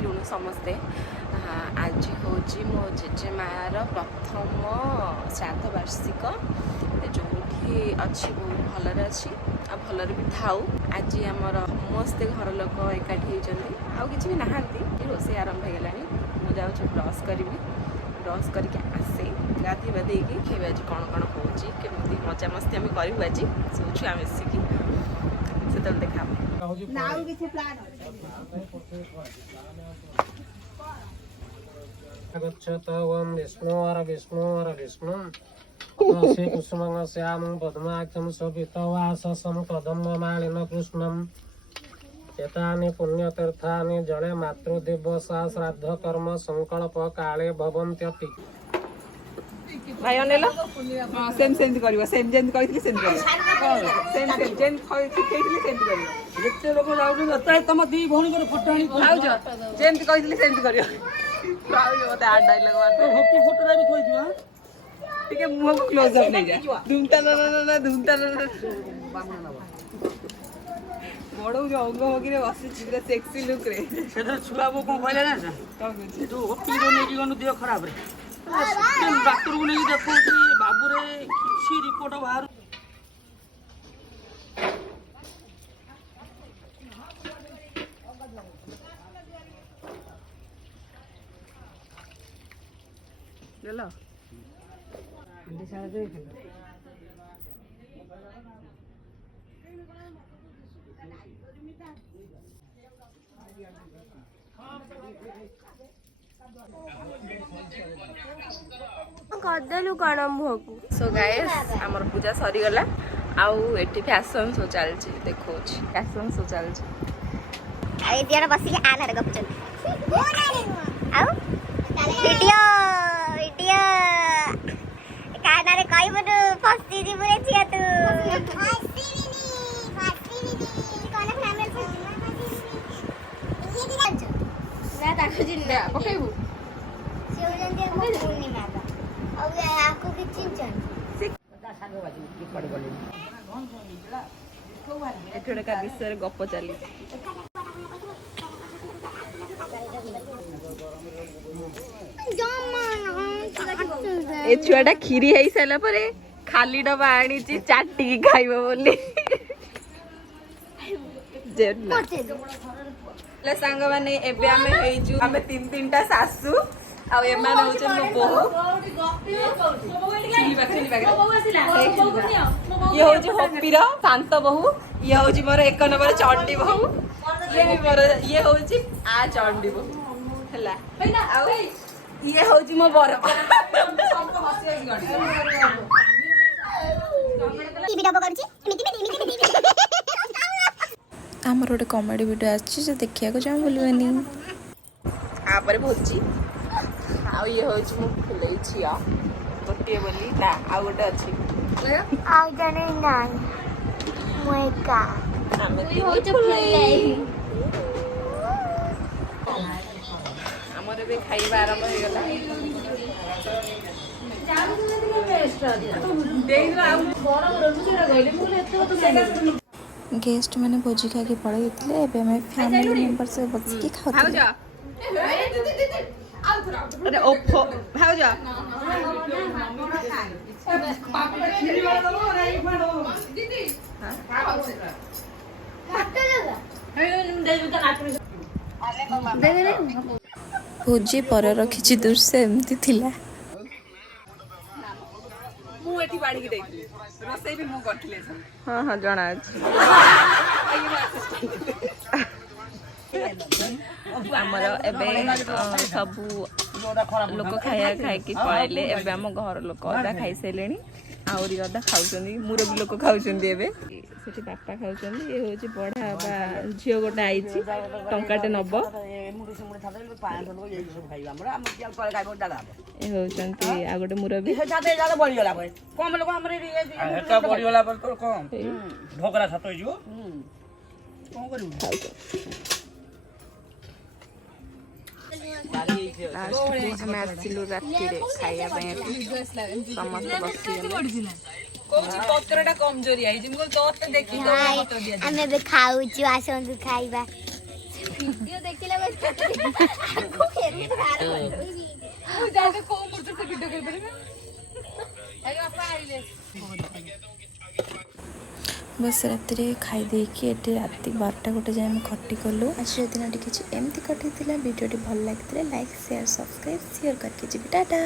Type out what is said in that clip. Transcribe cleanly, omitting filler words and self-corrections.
ଆସିଲୁଣି ସମସ୍ତେ। ଆଜି ହେଉଛି ମୋ ଜେଜେମାର ପ୍ରଥମ ଶ୍ରାଦ୍ଧ ବାର୍ଷିକ। ଯେଉଁଠି ଅଛି ବହୁତ ଭଲରେ ଅଛି ଆଉ ଭଲରେ ବି ଥାଉ। ଆଜି ଆମର ସମସ୍ତେ ଘର ଲୋକ ଏକାଠି ହେଇଛନ୍ତି, ଆଉ କିଛି ବି ନାହାନ୍ତି। ରୋଷେଇ ଆରମ୍ଭ ହେଇଗଲାଣି। ମୁଁ ଯାଉଛି ବ୍ରସ୍ କରିବି, ବ୍ରସ୍ କରିକି ଆସେ ଗାଧୋଇ ପାଧେଇକି ଖାଇବା। ଆଜି କ'ଣ କ'ଣ ହେଉଛି, କେମିତି ମଜାମସ୍ତି ଆମେ କରିବୁ ଆଜି ସବୁ ଛୁଆ ମିଶିକି, ସେତେବେଳେ ଦେଖା ହବ। श्री कुसुमं श्यामं पद्माख्यं स्वपितवाससं कदम्बमालिन कृष्णं एतानि पुण्यतीर्थानि जले मातृदिवसा श्राद्ध कर्म संकल्प काले भवन्त्यति। भाई अनेल सेम सेम करिवो, सेम जेन कहितली सेम करिवो, सेम सेम जेन शिखेइतली सेम करिवो। जेते लोक जाउनु जता तम दी भौणी कर फोटो आनी आउज जेन कहितली सेम करिवो। आउज मते आ डायलॉग मारते होपी फोटो रा भी थोइ दियो। ठीक है, मुंह को क्लोज अप नहीं जा। धुमता ना धुमता ना बड़ो जो अंग होगिरे बसी चित्रा सेक्सी लुक रे सेदर छुआ बो कोन कहले ना तो होपी रो नेकी गनु दियो खराब रे डॉक्टर को नहीं देखो बाबू रे किसी रिपोर्ट बाहर ले लो अंडे सारा दे दे। करदेलु कण मुह को। सो गाइस हमर पूजा सरी गला आउ एठी फैशन शो चलची, देखो फैशन शो चलची। अरे दियाना बसी के आना गप चल आउ वीडियो वीडियो काना रे कई बनु फस्ती जी बुरे छिया तू फस्ती कोन फैमिली ये भी जान मैं ताको जिंदा पकेबू सेउजन दे कोनी माता अब आपको कि चिंचन ता सांग बाजी की पड़ गली एठोडे का विषय गप चली। ए छुआटा खीरी है सारा परे खाली डबा आनी चाटी की खाइबो बोली सांग माने एबे आमे हेजु आमे तीन तीनटा सासू आ एमान होचे मो बोहू। ये होचे होपीरा शांत बहु, ये होची मोर एक नंबर चंडी बहु, ये भी मोर ये होची आ चंडी बहु हला आ ये होची मो बर टीवी डब करछि आमर गोटे कॉमेडी वीडियो आछि जे देखिया को जा भूलबेनी। आ पर भोजी आ ये होची मो फुलै छिया गोटे बोली ना आ गोटे अछि आ जाने नाही मोएका आमे ती होचे फुलै हमरे भी खाइबा आरंभ हो गला। गेस्ट मैंने भोजी खा के पड़े थे मैं फैमिली मेंबर से बस की खाते अरे ओफो भाव जा भोजी पर रखी दृश्य एमती थिला। मु एठी बाड़ी की देइली रोसई भी मु करथिले। हां हां जणा अछि हमर एबे सबु लोक खाया खाई की पळेले। एबे हम घर लोक अदा खाई सेलेनी आउरी अदा खाउचंदी, मुरबी लोक खाउचंदी। एबे सेठी बापा खाउचंदी। ए होची बढा बा झियो गोटा आइची टंकाटे नब ए होचंती आ गोटे मुरबी छाते जाले बळी गला भाई कम लोक हमरे एटा बळी गला पर तो कम ढोकरा छातो जिवो कोन करू ଆମେ ଆସିଲୁ ରାତିରେ ଖାଇବା ପାଇଁ ସମସ୍ତେ ବସିଗଲେ। କହୁଛି ପତ୍ରଟା କମଜୋରି ଆଇଛି। ମୁଁ କହିଲି ତୋତେ ଦେଖି ଆମେ ଏବେ ଖାଉଛୁ ଆସନ୍ତୁ ଖାଇବା ଭିଡିଓ ଦେଖିଲା ବେଳେ ଆକୁ କେମିତି ବାହାର ମୁଁ ଜାଣି କୋଉ ମୁହୂର୍ତ୍ତରେ ସେ ଭିଡିଓ କରିପାରିବେ ଆରେ ବାପା ଆଇଲେ बस राति खाई देकी एटी राति 12टा गोटे जाए आम खटी कलु आज दिन किसी एमती कटी भिडियो भल लगी लाइक शेयर सब्सक्राइब शेयर करके जी टाटा।